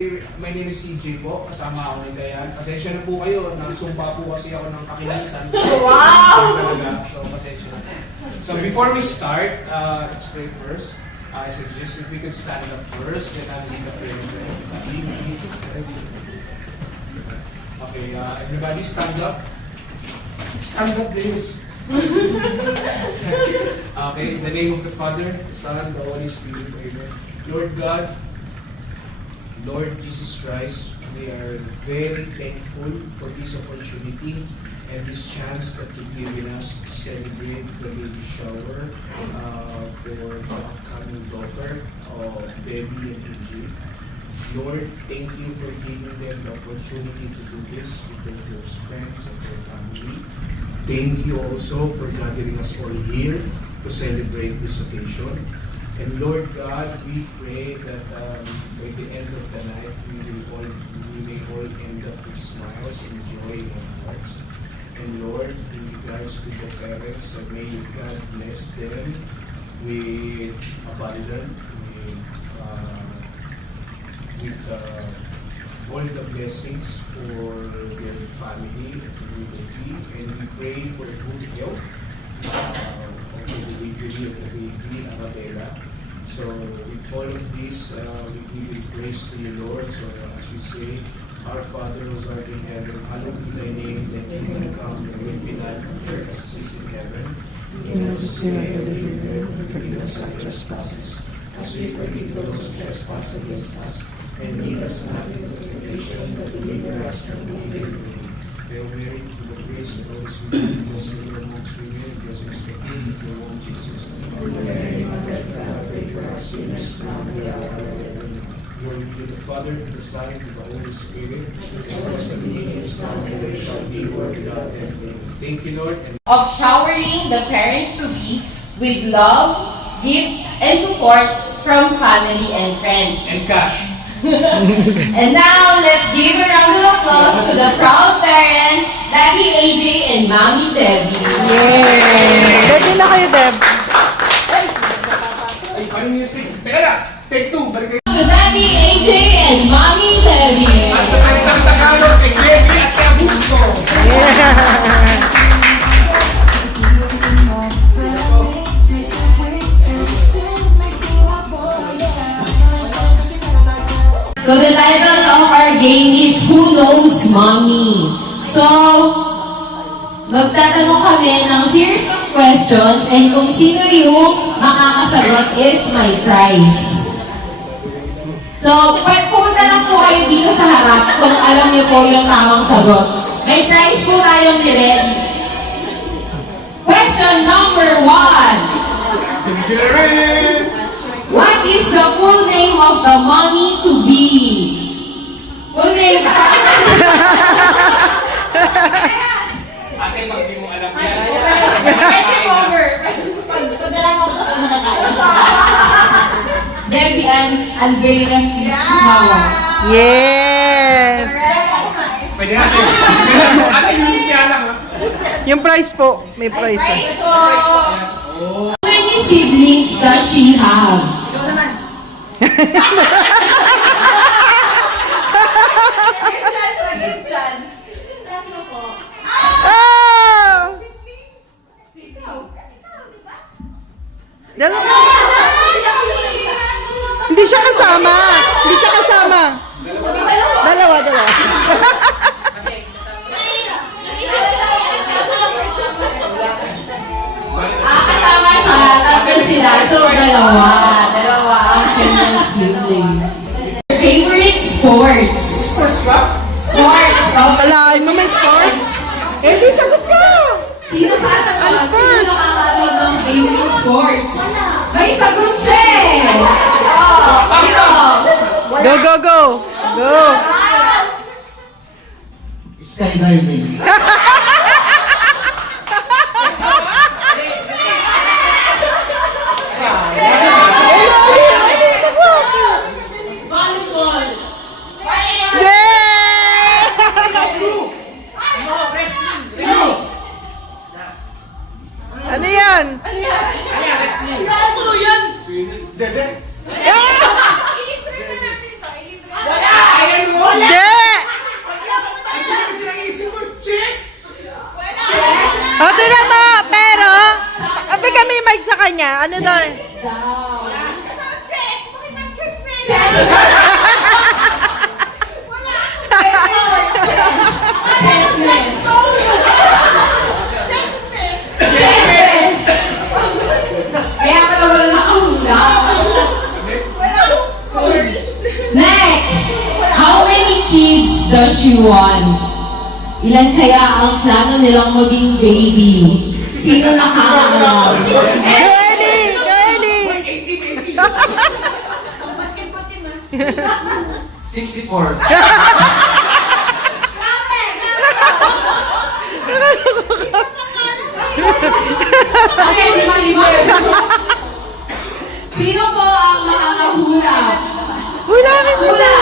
My name is CJ po, kasama ako ni Dayan. Pasensya na po kayo, nagsumpa po kasi ako ng kakinasan. Wow! So, pasensya na. So, before we start, let's pray first. I suggest if we could stand up first, and I'll lead the prayer. Okay, everybody stand up. Stand up, please. Okay, in the name of the Father, the Son, the Holy Spirit, amen. Lord God, Lord Jesus Christ, we are very thankful for this opportunity and this chance that you've given us to celebrate the baby shower for the upcoming daughter of Debbie and AJ. Lord, thank you for giving them the opportunity to do this with their close friends and their family. Thank you also for gathering us all here to celebrate this occasion. And Lord God, we pray that by the end of the night, we may all end up with smiles and joy in our hearts. And Lord, in regards to the parents, may God bless them with abundance, with all the blessings for their family and community. And we pray for good health of the delivery of the baby, Arabella. So with all of this, we give you praise to you, Lord. So as we say, our Father who art in heaven, hallowed be thy name, thy kingdom come, thy will be done on earth as it is in heaven. Give us this day our daily bread, and forgive us our trespasses, As we forgive those who trespass against us, and lead us not into temptation, but deliver us from evil. Hail Mary, full of grace, the Lord is with thee, blessed are you amongst women, blessed is the fruit of your womb, Jesus. Holy Mary, Mother of God, pray for us sinners, now and at the hour of our death. Glory be to the Father, to the Son, and to the Holy Spirit, as was in the beginning, is now, and ever shall be, world without end. Amen. Thank you, Lord. And of showering the parents-to-be with love, gifts, and support from family and friends. and cash. And now, let's give a round of applause to the proud parents, Daddy AJ and Mommy Debbie. Yay! Ready na kayo, Deb? Ay, paano music? Teka na! Take two! Balik kayo! To Daddy AJ and Mommy Debbie. At sa salitang Tagalog, si Debbie at Kabusto! So the title of our game is Who Knows Mommy? So, magtatanong kami ng series of questions and kung sino yung makakasagot is my prize. So, pumunta lang po kayo dito sa harap kung alam niyo po yung tamang sagot. May prize po tayong niready. Question number 1. What is the full name of the mommy to be? Full name ha? Ate, pag di mo alam yan. Question over. Pagdala mo ko na kayo. Debbie Ann Alveras Hawa. Yes! Pwede natin. Ate, yung lumpia lang ha. Yung prize po. May prize. Prize po. How many siblings does she have? Oh! Dalawa. Hindi siya kasama. Hindi siya kasama. Dalawa. Kasama siya. Tatlo sila. So, dalawa. Dalawa ang kanyang sibling. Favorite sports? First ba? Sports. Alain mo may sports? Eh, di sagot ka! Sino sasagot? Ano sports? Sino nakakalagot ng favorite sports? May sagot siya eh! Go! Go! Skydiving. Ano yan? Dede. Ah! Ilibre na natin ito. Ilibre na natin. Kaya pala wala nakahula. Next! How many kids does she want? Ilan kaya ang plano nilang maging baby? Sino nakakaalam? Kelly! Kelly! 64. Okay, lima. Sino po ang makakahula? Hula ka Hula!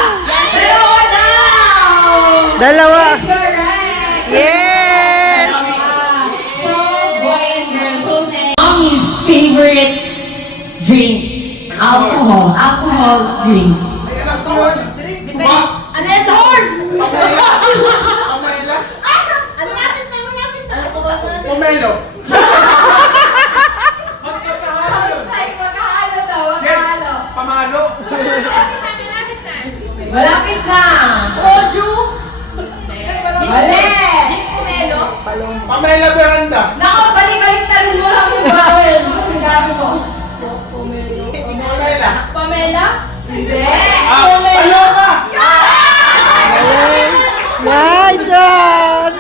Dalawa daw! Dalawa. It's correct! Yes! So, boy and girl, so next. Mommy's favorite drink. Alcohol drink. Ano yan, horse? Pamela? Ano natin na, malapit na. Ano ba ba? Pomelo. Sounds like maghahalo daw, maghahalo. Pamalo. Malapit na. Malapit na! Soju? Mali! Pomelo? Pamela Veranda. Naku, balik-balik na rin mo lang yung bawel. Sinabi mo. Pamela. Pamela? Hindi! Paloma. Nice one!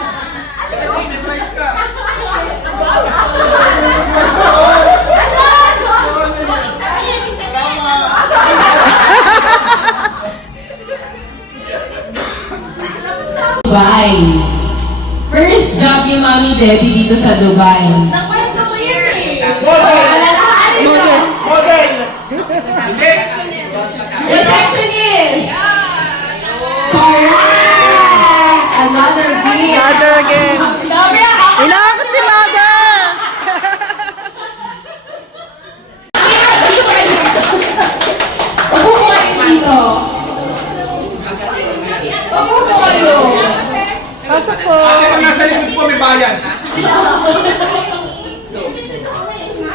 Nice ka. Dubai. First job yung Mami Debbie dito sa Dubai. Nakwento mo yun eh. Alalahanin mo. Model. Hindi. Receptionist. Correct! Another beer. Another again. Dami ako. Inakot si Maga! Upo po kayo dito. Upo po kayo. Pasok po. Pag nasa likod po may bayan.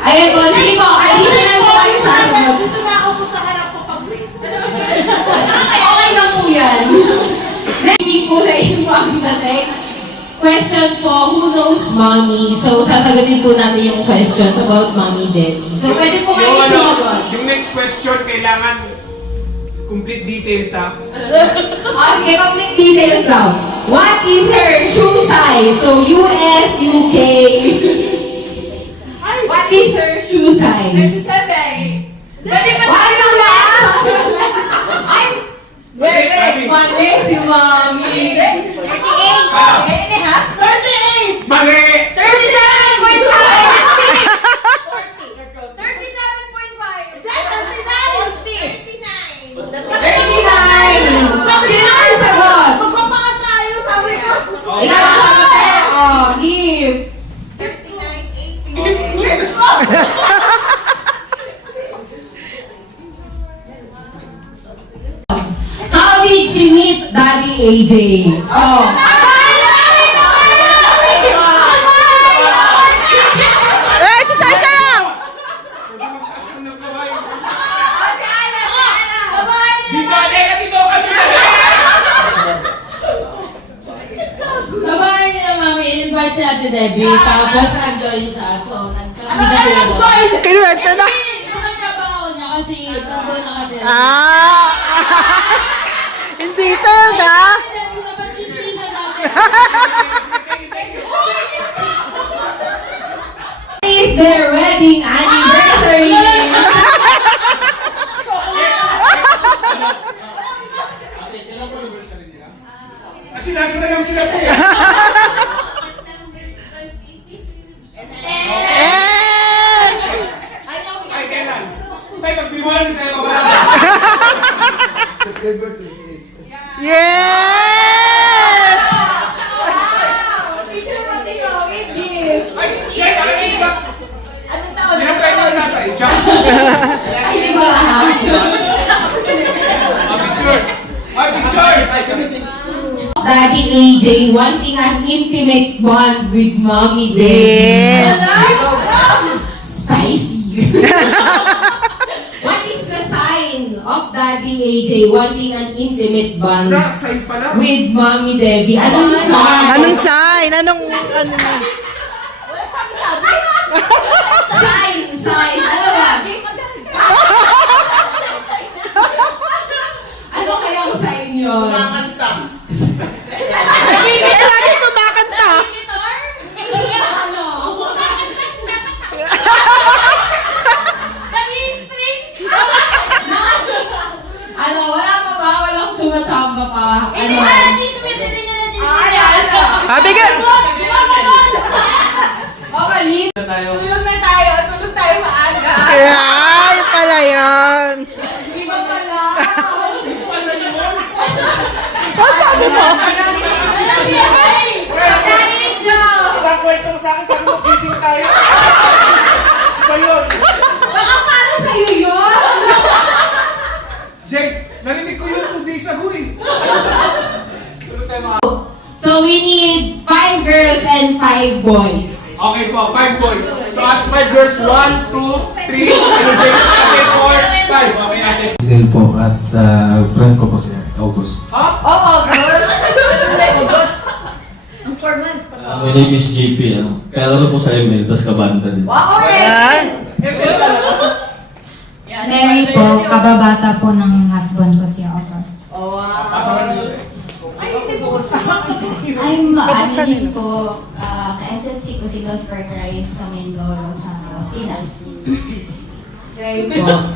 Ayan po, sige po. Additional po kayo sa sagot. Dito na ako po sa harap ko pag-break. Okay lang po yan. Hindi po sa inyong Mami Natek. Question po, who knows Mommy? So, sasagutin po natin yung questions about Mommy Debbie. So, pwede po kayo sumagot. Yung next question, kailangan complete details ha. Okay, complete details now. What is her shoe size? So, US, UK. What is her shoe size? Pwede ba Ano na? Ay, Mali. mali si Mommy. 38. 38. Mali. 39! Sino ang sagot? Magpapangat tayo, sabi ko. Ikaw ang sagot. Oh, give. 39, 80. How did she meet Daddy AJ? Oh. Eh, ito sa isa lang! Sabahan niya na mami, in-invite si Ate Debbie, tapos nag-join siya. So, nagkakita Kinuwento na. Sa katrabaho niya kasi nandun nakatira. Ah! Hindi ito na. Is their wedding anniversary? Kasi lagi na lang sila po eh. Eh! Ay, kailan? Ay, magdiwan tayo ba? September 28. Yes! Ay, Jay, ano yung Jack? Hindi na pwede na tayo, Jack. Ay, di ba lahat? Picture. Ay, picture. Daddy AJ wanting an intimate bond with Mommy Debbie. Yes. Spicy. What is the sign of Daddy AJ wanting an intimate bond Na, sign pa lang. with Mommy Debbie. Anong sign? Anong sign? Anong, ano? Sign. Ano ba? Ano kayang sign yun? Kakanta. Lagi kumakanta. Ano? Ano? Wala pa ba? Walang chumachamba pa? Ano? Sabi ka. Oh, mali. Tulog na tayo. Tulog tayo maaga. Ay, pala yan. Iba pala. Oh, sabi mo. Narinig nyo. Kwento mo sa akin, sabi mo, gising tayo. Iba yun. Baka para sa'yo yun. Jake, narinig ko yun 2 days ago eh. So we need 5 girls and 5 boys. Okay po, 5 boys. So at 5 girls, 1, 2, 3, and Jake, okay, 4, 5. Okay, ate. Still po at friend ko po si August. Ha? Oo, girls. August. Ang foreman. My name is JP. Kaya ano po sa email, tapos kabanda din. Wow, Yan. Mary po, kababata po ng husband ko si August. Oh, wow. Pasaman nyo. Ay, hindi po. I'm ano din po, ka-SFC ko si Girls for Christ sa Mindoro sa Pinas. Jay po.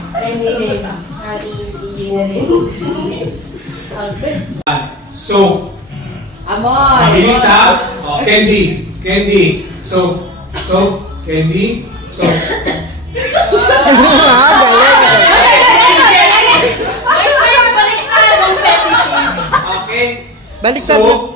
So, Amoy. mabilis ha? Oh, Candy. So, Candy. So, Ah, galing. okay. Baliktad. So,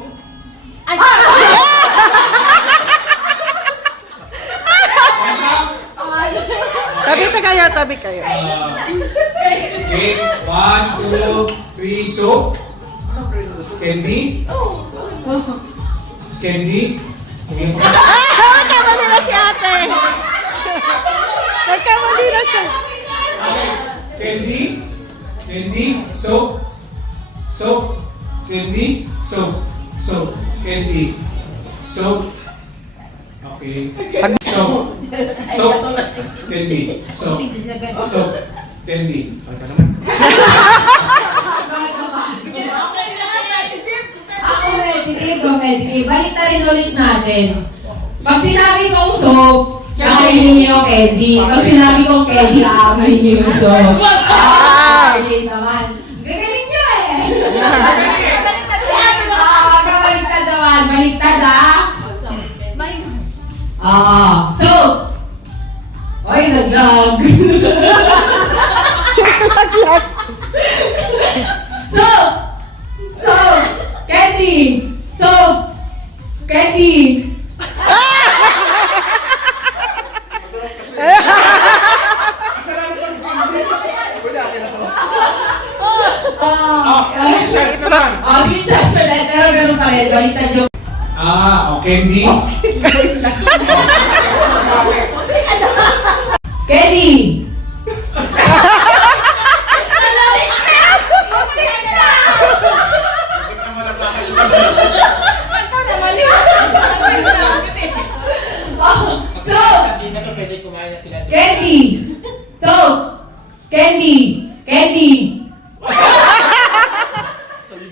Tabi kayo. okay. 1, 2, 3, so. Candy. Nagkamali na si ate. Nagkamali na siya. Okay. Candy. So. Candy. So. Candy. So. Okay. So. Candy. So. Candy. Okay ka naman. Ako medyo. Balik na rin ulit natin. Pag sinabi kong soap, kakainin niyo yung candy. Pag sinabi kong candy, aakayin niyo yung soap. Okay naman. Gagaling niyo eh. Kabaliktad naman. Baliktad ah. So, oy, nag-vlog. Naglag. So, Candy. Chance naman. Sweet chance ulit, pero ganun pa rin. Baliktad yung Candy. Candy. Candy.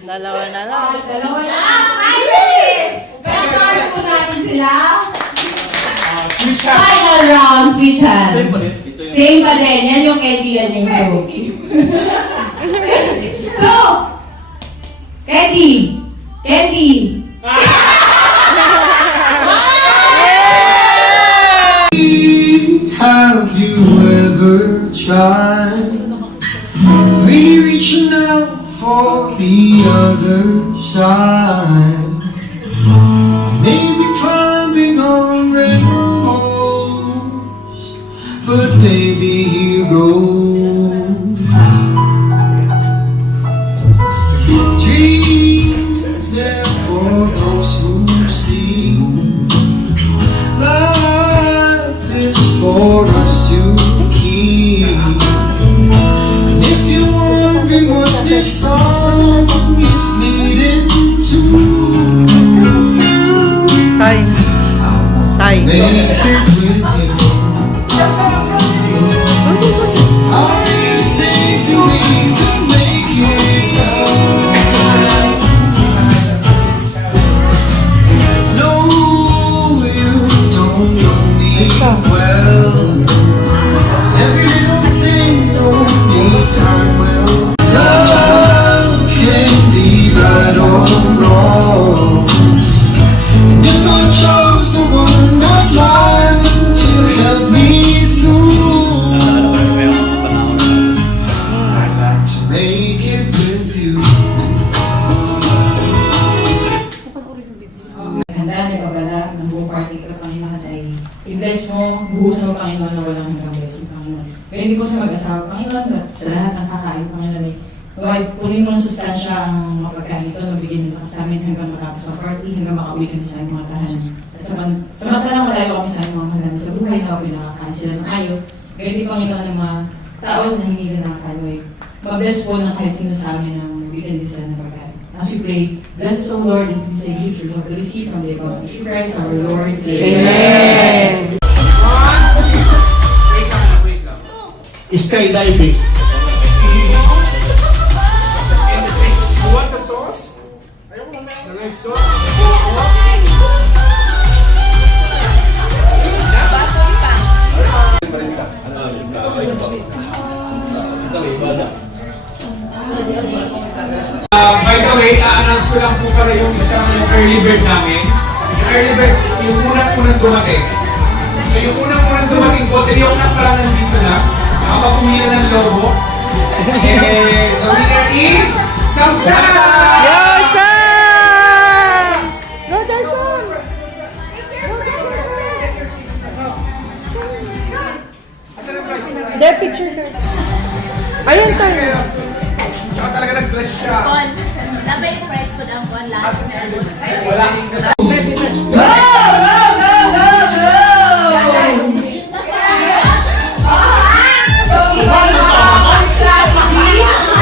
Dalawa na lang. Dalawa na. Ay, bilis! Kaya kaya po natin sila. Sweet chance. Final round, sweet chance. Same pa din. Yan yung candy, yan yung soap. So, candy. Have you ever tried really reaching out for the other side? Maybe climbing on rainbows, but baby, here goes. Dreams there for those who sleep. Life is for us to keep. And if you want me what this song is leading to. Tay. Tay. Make it with you. I think that we can make it right. No, you don't know me well. Every little thing don't need time well. Love can be right or wrong. And if I chose the one I'd like to help me through, I'd like to make it with you. Handa, nagpabala ng buong party ko, Panginoon, ay i-bless mo, buhusan mo, Panginoon, na walang hanggang blessing, Panginoon. Kaya hindi po sa mag-asawa, Panginoon, at sa lahat ng kakain, Panginoon, ay punin mo ng sustansya ang mga pagkain ito, magbigyan nila sa amin hanggang matapos ang party, hanggang makauwi kami sa aming mga tahanan. At samantalang malayo kami sa aming mga mahal sa buhay na pinakakain sila ng ayos, kaya hindi, Panginoon, ng mga tao na hindi ka nakakain, ay mabless po ng kahit sino sa amin ang magbigyan din sila ng pagkain. As we pray, bless us, O Lord, as we say, you true Lord, to receive from the above, through Christ our Lord. Amen. Wait lang. Skydiving. You want the sauce? The red sauce? By the way, a-announce ko lang po pala yung isang early bird namin. Yung early bird, yung unang-unang dumating. So yung unang-unang dumating po, yung na pala nandito na. Nakapagpumila ng logo. And the winner is Samsam! Yo, Sam! No, there's Sam! Asan ang prize? There, picture ka. Ayun, Tay. Tsaka talaga nag-bless siya. Dapat yung price ko lang po last meron. Wala.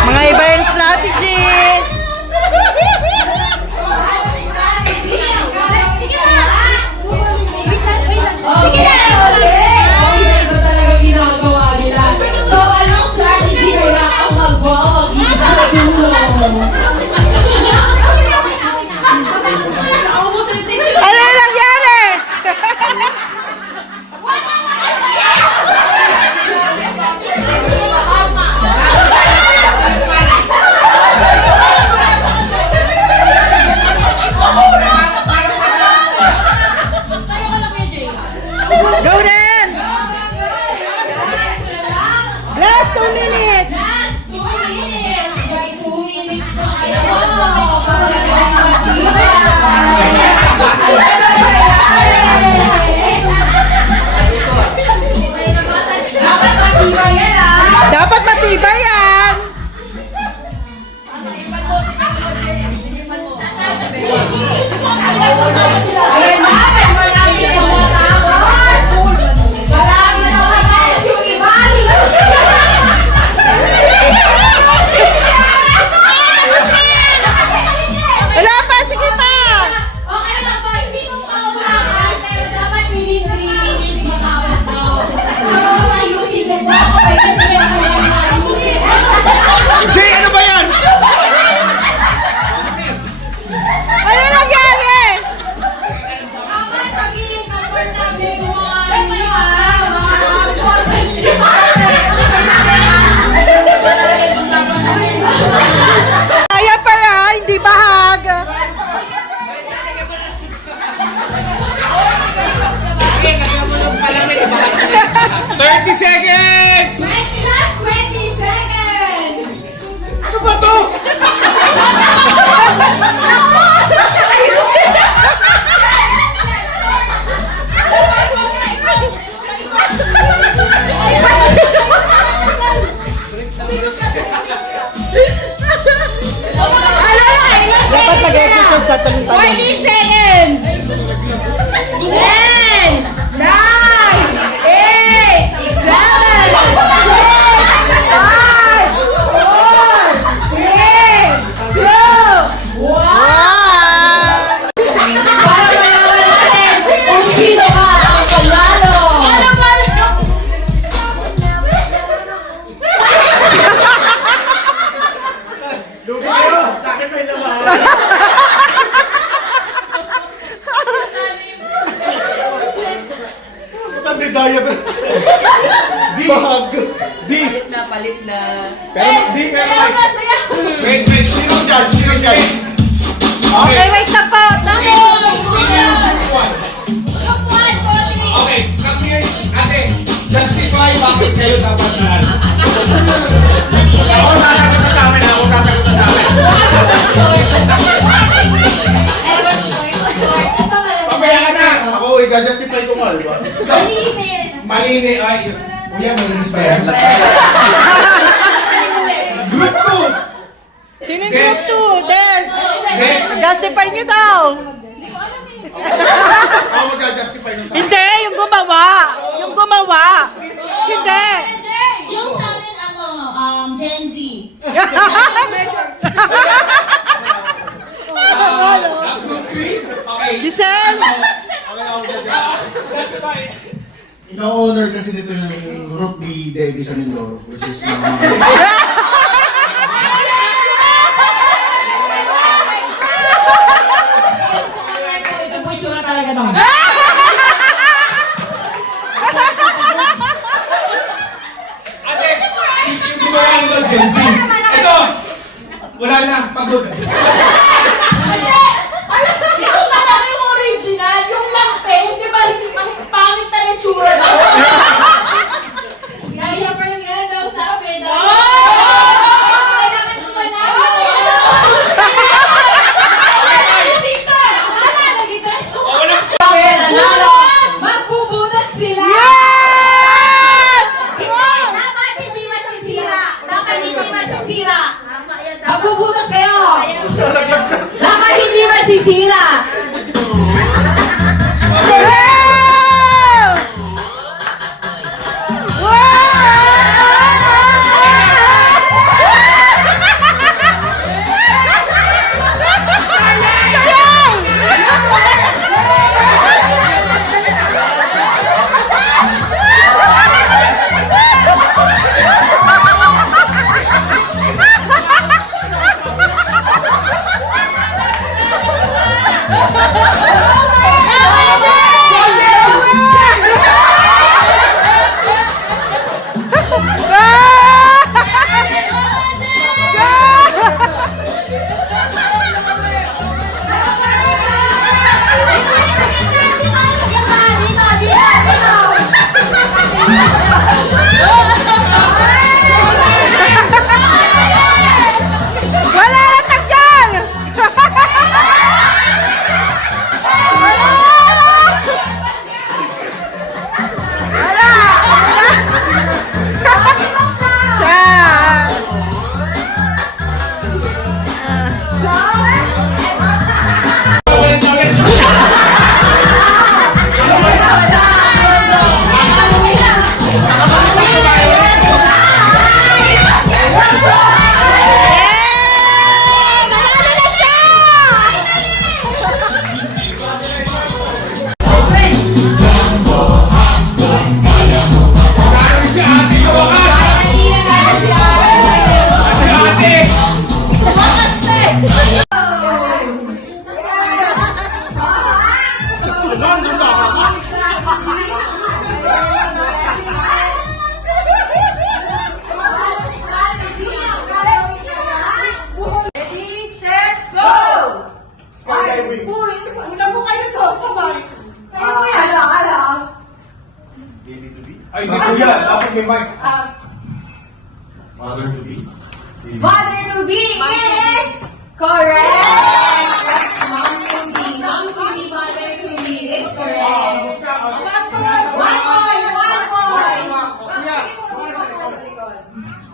Mga iba yung strategy. Sige na! Okay, ito talaga ginagawa nila. So, anong strategy kaya ang magwawag-isa na dulo? Ano yung nangyari? Go dance! Last 2 minutes! Last 2 minutes! By 2 minutes pa kayo. Dapat matibay yan, ah! Dapat matibay yan! Ayan na! Malapit na matapos! Malapit na matapos yung iba! Wala pa, sige pa! Okay lang po, hindi mo paumahan, pero dapat within 3 minutes matapos mo. So, ayusin din na ako, may kasi yung ayusin. Jay, ano ba yan? Ano nangyari? Dapat magiging comfortable yung mga Kaya para, hindi bahag. ¡30 seconds! 20 seconds! Ano ba to? Dapat mag-exercise sa talong-talong. 14 seconds! 10! 9! 8! 7! 6! 5! 4! Okay. Okay, wait na po. Tapos. Sino yung group 1? Okay, come here. Ate, justify bakit kayo dapat na ano. Ako sasagot na sa amin. Ako sasagot na sa amin. Pabaya ka na. Ako, i-justify ko nga, di ba? Malinis. Ay, kuya, malinis ba yan? Group 2! Sino yung group 2? Des. Yes. Justify niyo daw. Ako mag-justify nung sa akin. Hindi, yung gumawa. Yung gumawa. Hindi. Yung sa amin, Gen Z. Group 3? Okay. Giselle. Okay, ako Justify. ino-honor kasi dito yung root ni Debbie sa Mindoro, which is Ito po yung tsura talaga nung. Ate, yung gumawa nito Gen Z. Ito, wala na, pagod. Yung talaga yung original, yung lampe, di ba hindi pangit na yung tsura na. Kaya pa rin nga daw sabi. Kailangan mo manalo. Akala, nag-itres ko. Kaya nanalo. Magbubutat sila. Dapat hindi masisira. Dapat hindi masisira. Magbubutat kayo. Dapat hindi masisira. Wala na tagyan. Si ate sa wakas. Si ate. Ready, set, go! Skydiving. Una po kayo doon, sabay. Alam. Baby to be. Ay, di ko yan. Dapat may mic. Mother to be. Mother to be is correct. That's mom to be. Mom to be, mother to be. It's correct. 1 point, 1 point.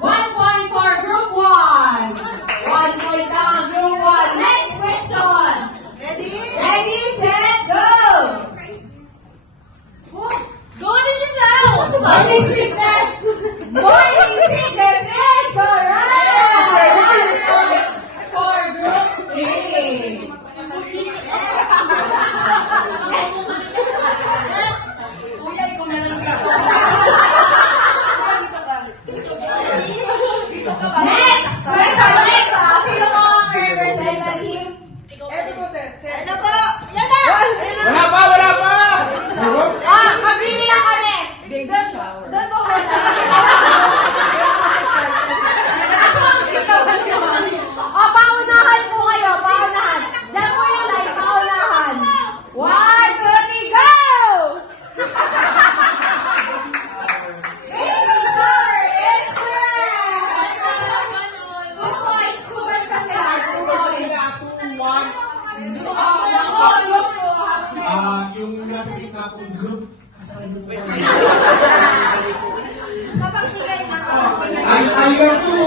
1 point for group 1. 1 point down, group 1. Next question. Ready, set, go. Morning sickness. Morning sickness is correct. 1 point for group 3. Kuya, ikaw na lang ka. Next question. Sino mo ang representative? Ito po. Yan na. Wala pa, wala pa. Magbibigyan kami. Doon po. Yung nasa gitna pong group, kasama ko. Kapag sigay na Ayaw ko!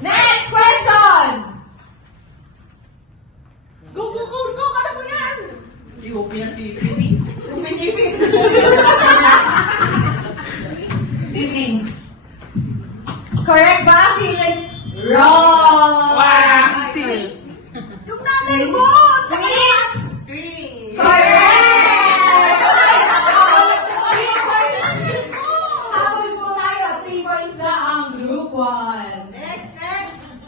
Next question! Go! Kala mo yan! Si Hopi at si Tipi. Feelings. Correct ba? Feelings? Wrong! Yung nanay mo! Twins! Correct! Habol po tayo. 3 points na ang group 1. Next.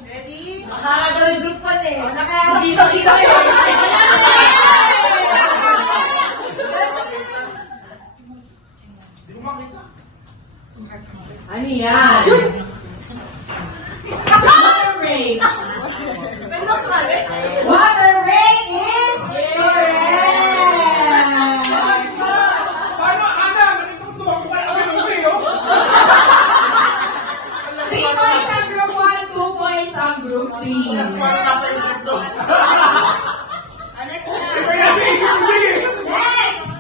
Ready? Nakakagawa yung group 1 eh. Dito kayo. Ano yan? water break. Water break is correct! Paano, Ana? Manitutuwa ko para kami ng 3 points ang group 1, 2 points ang group 3. Next Iba na sa isip ko eh. Next!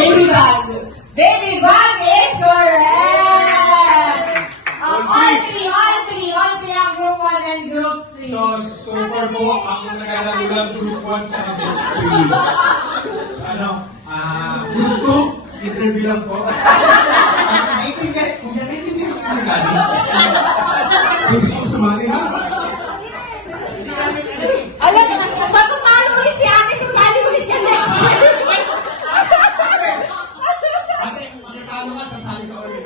Baby bag. Baby bag is correct! All three ang group 1 and group 3. So far po, ang naglalaro lang group 1 tsaka group 3. Group 2, interview lang po. Naiintindihan ko yung nagaling. Hindi ko sumali ha. Alam, bago talo ulit si Ate, sasali ulit yan next year. Ate, makikalo ka, sasali ka ulit.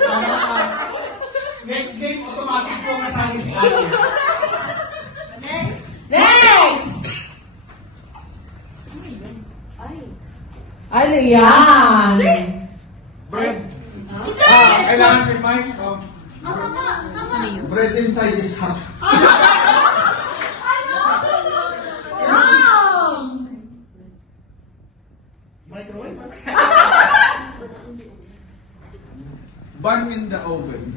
Next game, automatic po kasali si Ate. Next! Ano yan? Bread. Kailangan may mic. Bread inside is hot. Wrong! Microwave? Bun in the oven.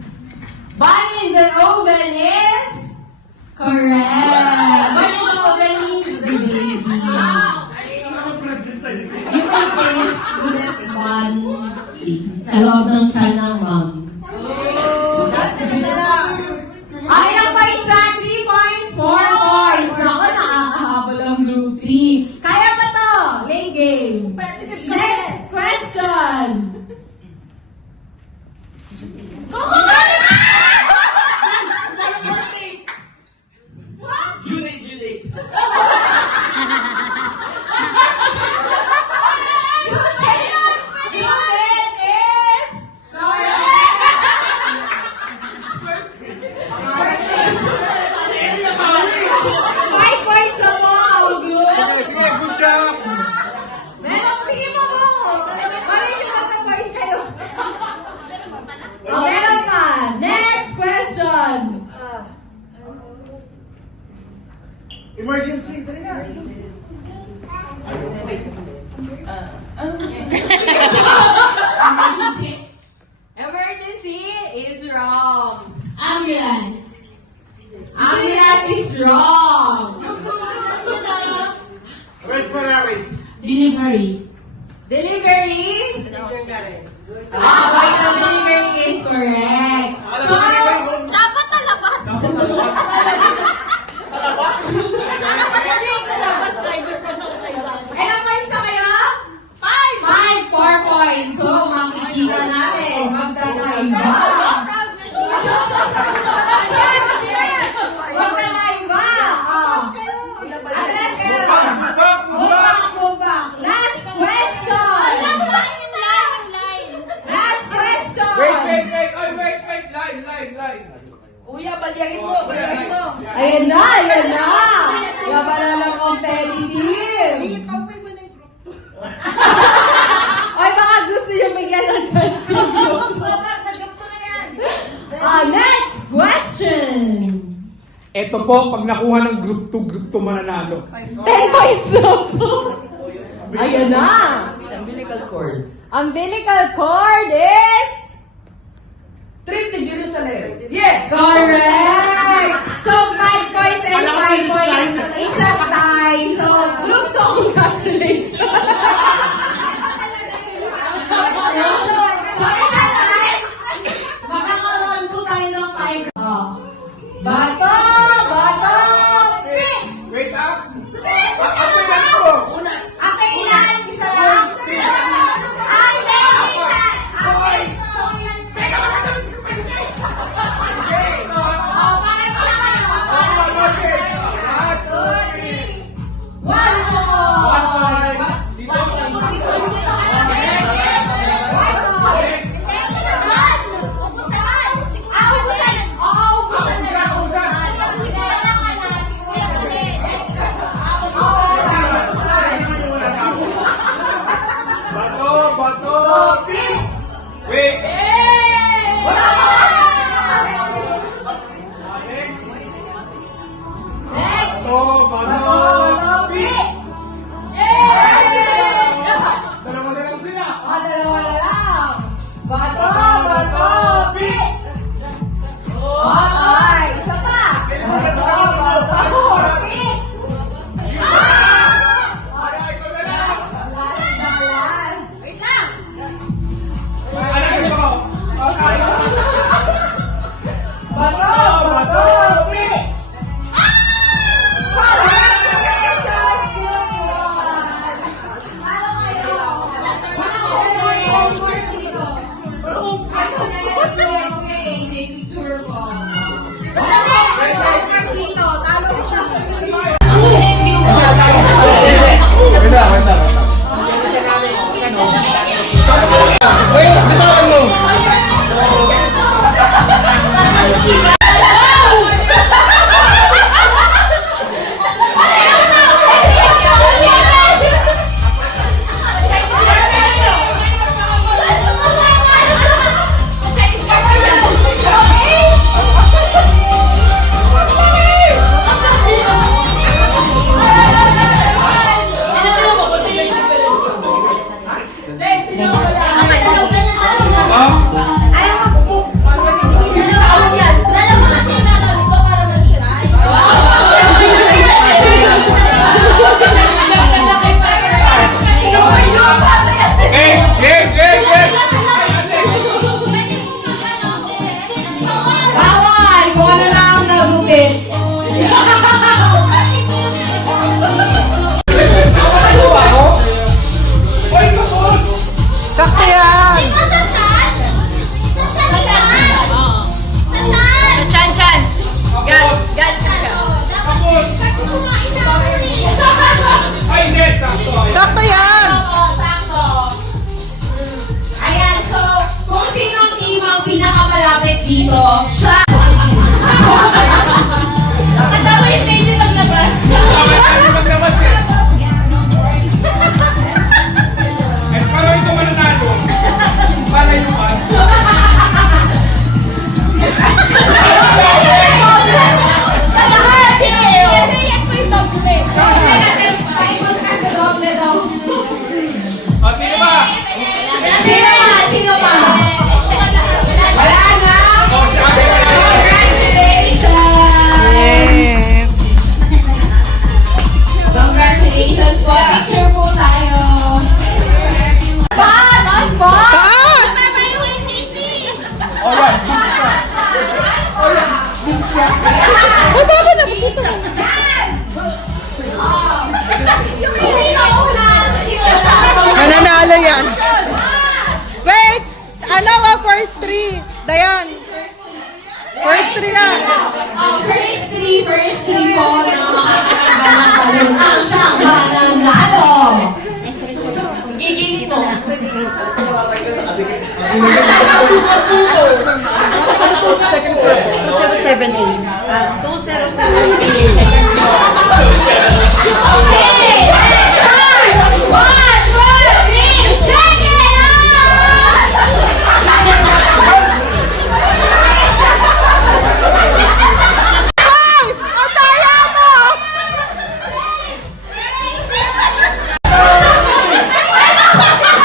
Bun in the oven is correct. Bun in the oven means the baby. You can taste good as one sa loob ng tiyan ng mom. Ay, ang paisa, 3 points, 4 points. Naku, nakakahabol ang group 3. Kaya pa to? Lay game. Next question. Judith is correct. 5 points na po ang group. Good job. Meron, sige mo po. Balik yung magka-point kayo. Meron pa. Next question. Emergency, dali na. Emergency is wrong. Ambulance. Ambulance is wrong. Red Ferrari. Delivery. Delivery? Vital delivery is correct. So, Dapat talabat. ilang points na kayo? 5! 4 points. So, makikita natin. Magkakaiba. Magkakaiba. Address kayo. Move back. Last question. Last question. Wait. Ay, wait. Line. Kuya, balyahin mo. Ayan na. Labanan ng competitive. Ay, baka gusto yung bigyan ng chance sa group. Next question. Ito po, pag nakuha ng group 2 mananalo. 10 points na po. Ayan na. Umbilical cord. Umbilical cord is Trip to Jerusalem. Yes! correct. So, 5 points and picture po. Dito, talo siya. Thank you po. Bawal! Kung ano na ang nagupit. Sakto yan. Chan. Gas. Sakto yan. Sakto. Ayan, so, kung sino ang team ang pinakamalapit dito, siya. Kasama yung pwede maglabas. Sino pa? Wala na? Congratulations! Congratulations po. Picture po tayo. Taas po? Taas! O baka na pupunta. Sino una? Sino una? Mananalo yan. Wait! Ano nga first three? Dayan. First three lang. First three po na makakaraga ng talon ang siyang mananalo. Gigilid mo. Okay! Let's start! 1, 2, 3, shake it Ay! Ang daya mo!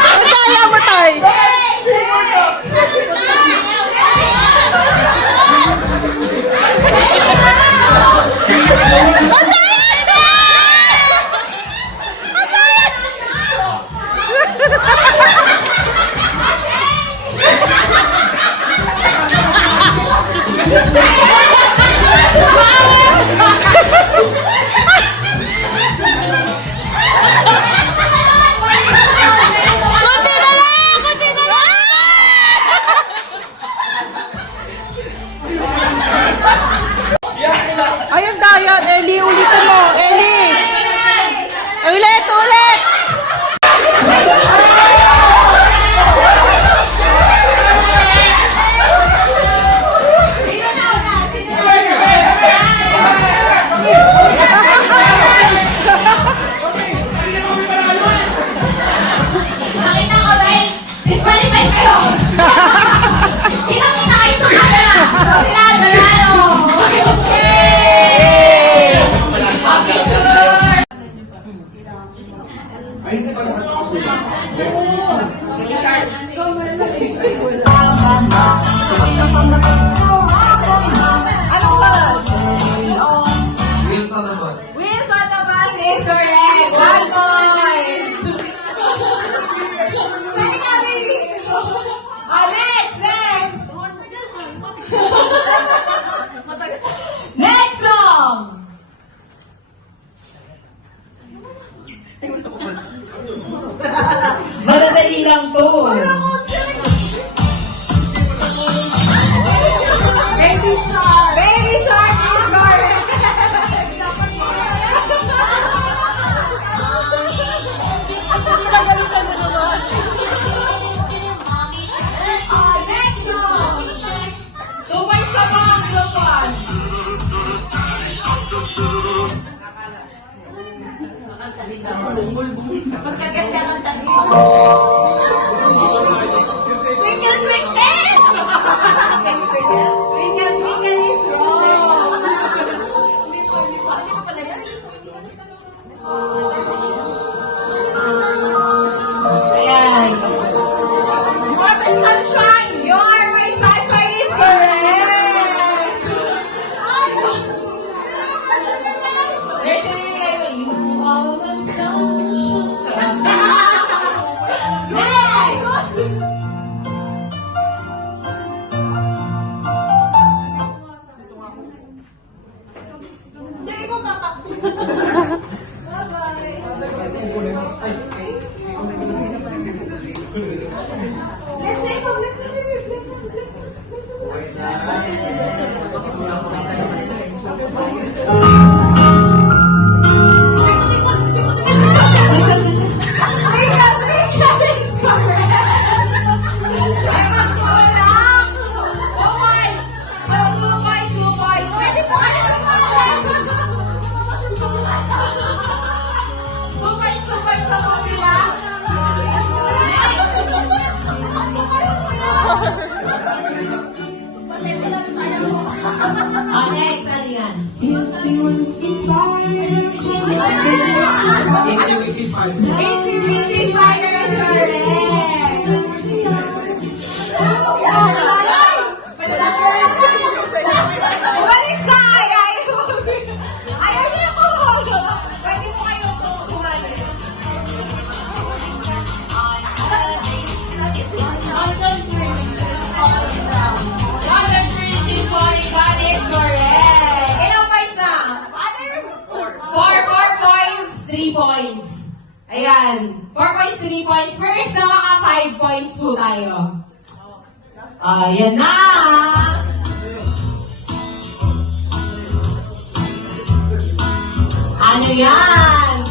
Ang daya mo, Tay! Kunti na lang! Kunti na lang! Ay, ang daya. Eli, ulitin mo. Eli! Ulit! Ulit! Sino na una? Sino na una? Nakita ko ba? Disqualify kayo! Pinakita kayo sa camera! So, sila nanalo! Okay! Shark! Baby Shark is correct! Next song! 2 points sa mga group 1. Magkagas ka ng tabi. Twinkle, twinkle! Twinkle, twinkle is wrong! Ayan. Marble Sunshine! Your My Sunshine is correct! There's a rewrite. You are my sunshine. Next! Hindi ko tatakbo. Let's take off, let's Next, ano yan? Itsy Spider is correct! Umalis na! Ayaw niyo po! Pwede po kayo po sumali. London Bridge is falling, that is correct! Ilang points na? 4 points, 3 points. Ayan. 4 points, 3 points. First, nakaka 5 points po tayo. Ayan na! Ano yan?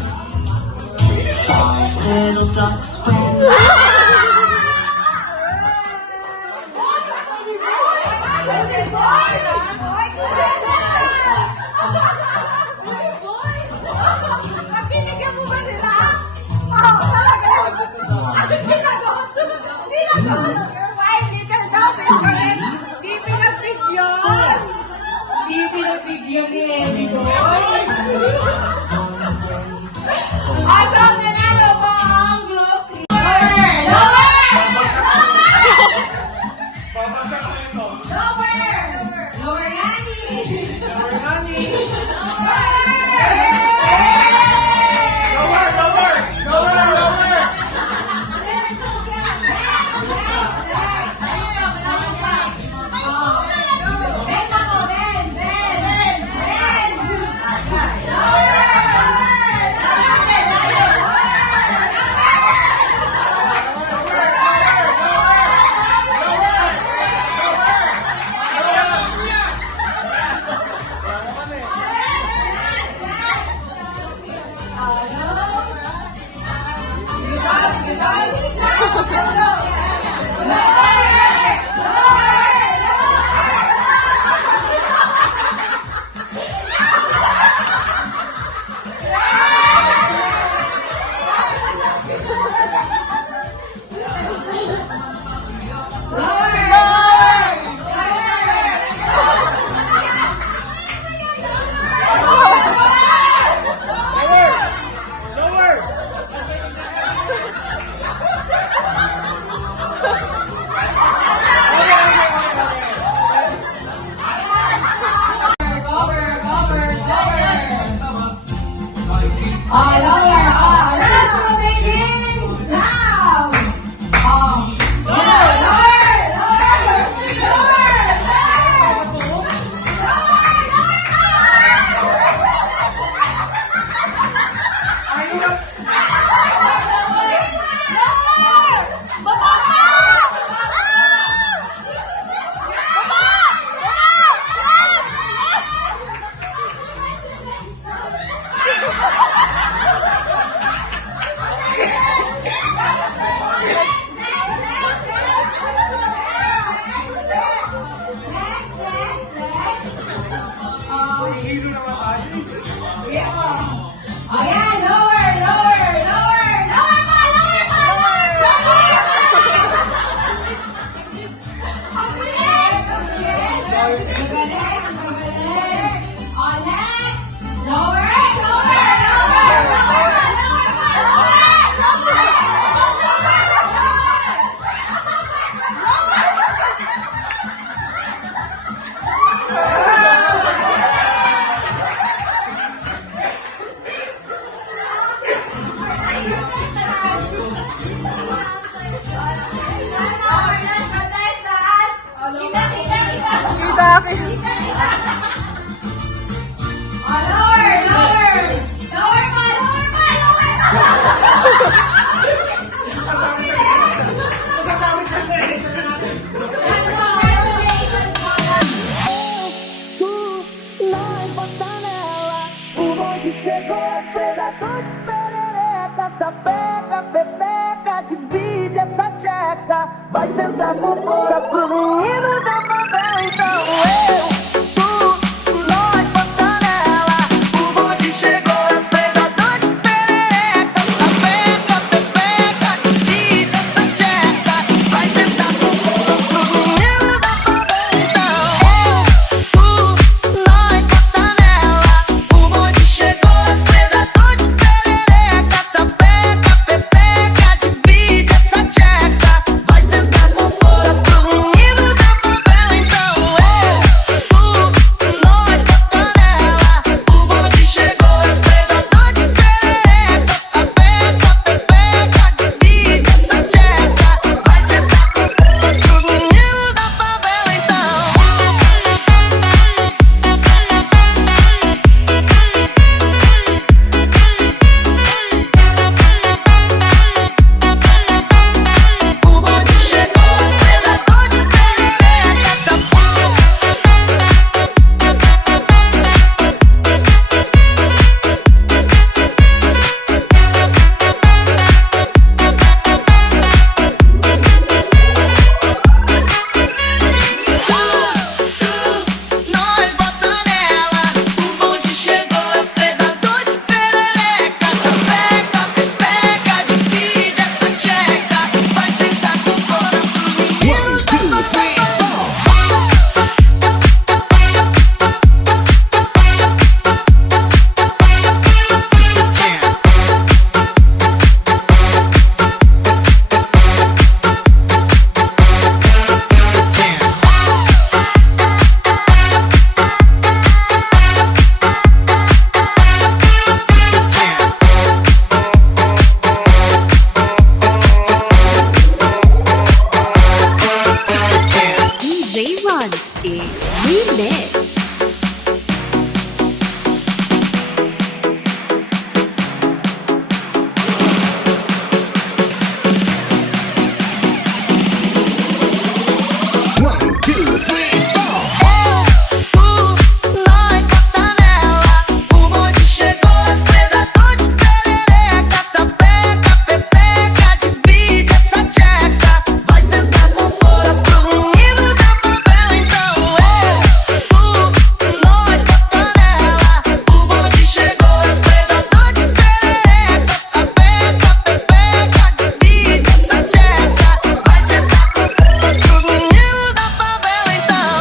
Magbibigyan mo ba sila? Oo, talaga. Sino to? Your wife, little dog, favorite. Di pinagbigyan. Di pinagbigyan ni Emmy Boy. Asang nanalo po ang group 3. Lower! Lower, Nani! Ben! Nahihilo naman tayo. Sige po. Ayan, lower, lower, lower, lower pa, lower pa, lower, lower! Ang bilis, ang bilis. Magaling, magaling. Oh, next. Lower, lower, lower, lower pa, lower pa, lower, lower, Vai sentar com força pro menino da favela, então nós bota nela. O bonde chegou, é predador de perereca. Sapeca, pepeca, divide essa tcheca. Vai sentar com força pro menino da favela, então nós bota nela. O bonde chegou, é predador de perereca. Sapeca, pepeca, divide essa tcheca. Vai sentar com força pros meninos da favela, então nós bota nela. O bonde chegou, é predador de perereca. Sapeca, pepeca, divide essa tcheca. Vai sentar com força pros meninos da favela, então. O bonde chegou, é predador de perereca. Nós bota nela. O bonde chegou, é predador de perereca. Sapeca, pepeca, divide essa tcheca. Vai sentar com força pros meninos da favela. DJ Ronski Remix. Nós bota nela. O bonde chegou, é predador de perereca. Sapeca, pepeca, divide essa tcheca. Vai sentar com força pros meninos da favela, então nós bota nela. O bonde chegou, é predador de perereca. Sapeca, pepeca, divide essa tcheca. Vai sentar com força pros meninos da favela, então.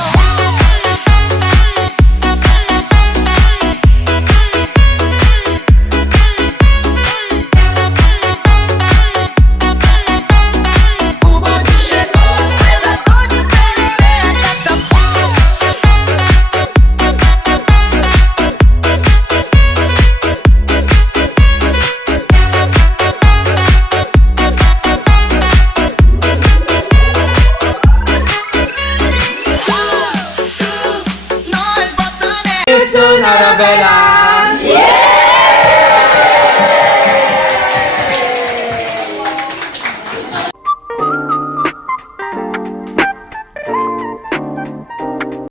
O bonde chegou, é predador de perereca. Nós bota nela. Isso na Arabella.